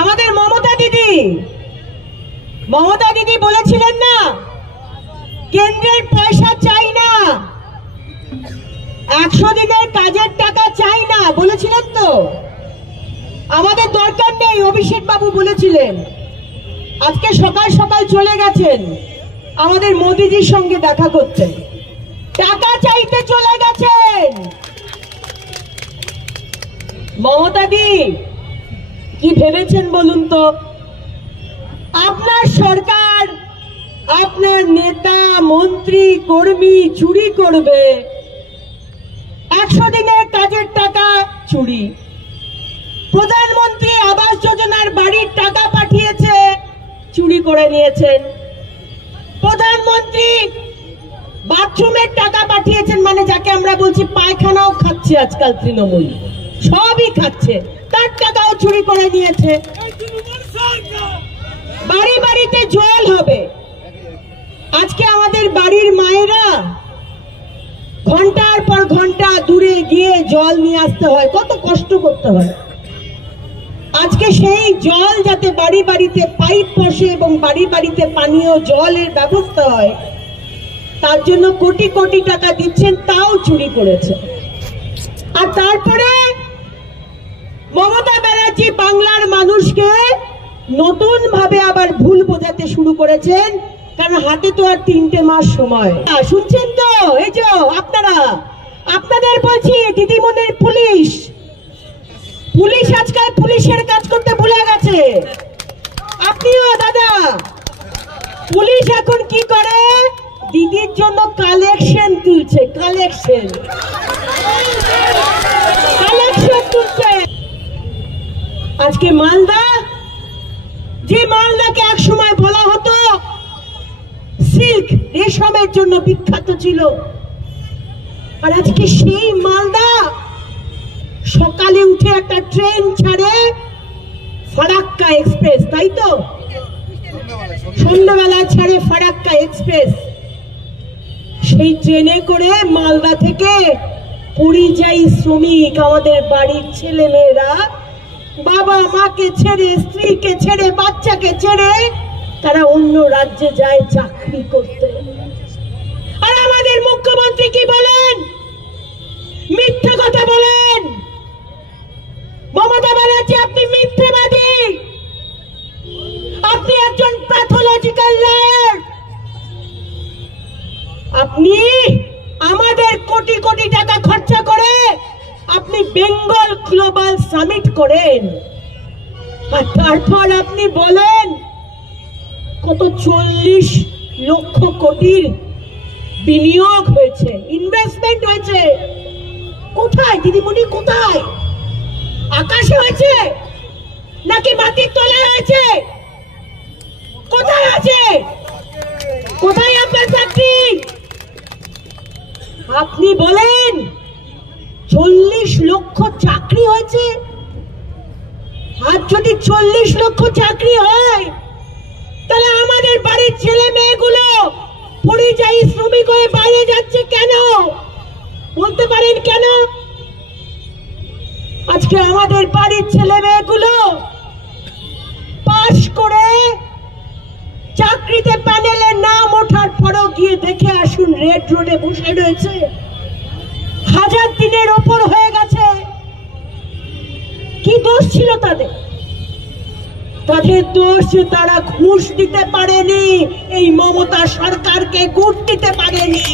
আমাদের মমতা দিদি বলেছিলেন না কেন্দ্রের পয়সা চাই না, 100 দিনের কাজের টাকা চাই না, বলেছিলেন তো? আমাদের দরকার নেই, অভিষেক বাবু বলেছিলেন। আজকে সকাল সকাল চলে গেছেন আমাদের মোদিজির সঙ্গে দেখা করতে, টাকা চাইতে চলে গেছেন। মমতা দি কি ভেবেছেন বলুন তো? আপনার সরকার, আপনার নেতা মন্ত্রী কর্মী চুরি করবে, 100 দিনের কাজের টাকা চুরি, প্রধানমন্ত্রী আবাস যোজনার বাড়ির টাকা পাঠিয়েছে, চুরি করে নিয়েছেন, প্রধানমন্ত্রী বাথরুমের টাকা পাঠিয়েছেন, মানে যাকে আমরা বলছি পায়খানাও খাচ্ছে আজকাল তৃণমূল, সবই খাচ্ছে, তার টাকাও চুরি করে নিয়েছে। বাড়ি বাড়িতে জল হবে। আজকে আমাদের বাড়ির মায়েরা ঘন্টার পর ঘন্টা দূরে গিয়ে জল নিয়ে আসতে হয়, কত কষ্ট করতে হয়। আজকে সেই জল যাতে বাড়ি বাড়িতে পাইপ বসে এবং বাড়ি বাড়িতে পানীয় জলের ব্যবস্থা হয়, তার জন্য কোটি কোটি টাকা দিচ্ছেন, তাও চুরি করেছে। আর তারপরে মমতা ব্যানার্জি বাংলার মানুষকে নতুন ভাবে আবার ভুল বোঝাতে শুরু করেছেন, কারণ হাতে তো আর 3টে মাস সময়। শুনছেন তো? এই যে আপনাদের বলছি, দিদিমণির পুলিশ আজকাল পুলিশের কাজ করতে ভুলে গেছে। আপনিও দাদা, পুলিশ এখন কি করে? দিদির জন্য কালেকশন তুলছে, কালেকশন তুলছে। আজকে মালদা, যে মালদাকে এক সময় বলা হতো সিল্ক রেশমের জন্য বিখ্যাত ছিল, আর আজকে সেই মালদা সকালে উঠে একটা ট্রেন ছাড়ে, ফারাক্কা এক্সপ্রেস, তাই তো? সন্ধ্যাবেলা ছাড়ে ফারাক্কা এক্সপ্রেস। সেই ট্রেনে করে মালদা থেকে পরিযায়ী শ্রমিক, আমাদের বাড়ির ছেলে মেয়েরা বাবা মাকে ছেড়ে, স্ত্রীকে ছেড়ে, বাচ্চাকে ছেড়ে তারা অন্য রাজ্যে যায় চাকরি করতে। আর আমাদের মুখ্যমন্ত্রী কি বলেন? মিথ্যা কথা বলেন। মমতা ব্যানার্জি, আপনি মিথ্যাবাদী, আপনি একজন প্যাথোলজিক্যাল লায়ার। আপনি আমাদের কোটি কোটি টাকা খরচা করে আপনি বেঙ্গল গ্লোবাল সামিট করেন, আর তারপর আপনি বলেন কত 40 লক্ষ কোটির বিনিয়োগ হয়েছে, ইনভেস্টমেন্ট হয়েছে। কোথায় দিদিমণি, কোথায়? আকাশে হয়েছে নাকি মাটির তলায় হয়েছে? কোথায় আছে? কোথায় আপনার ফ্যাক্টরি? আপনি বলেন 40 লক্ষ চাকরি হয়েছে। আর যদি 40 লক্ষ চাকরি হয়, তাহলে আমাদের বাড়ির ছেলে মেয়েগুলো পরিযায়ী শ্রমিক হয়ে বাইরে যাচ্ছে কেন? বলতে পারেন কেন? আজকে আমাদের বাড়ির ছেলে মেয়েগুলো পাশ করে চাকরিতে প্যানেলে নাম ওঠার পরও গিয়ে দেখে আসুন, রেড রোডে বসে রয়েছে, 1000 দিনের ওপর হয়ে গেছে। কি দোষ ছিল তাদের? তাদের দোষ যে তারা ঘুষ দিতে পারেনি, এই মমতা সরকারকে গুট দিতে পারেনি।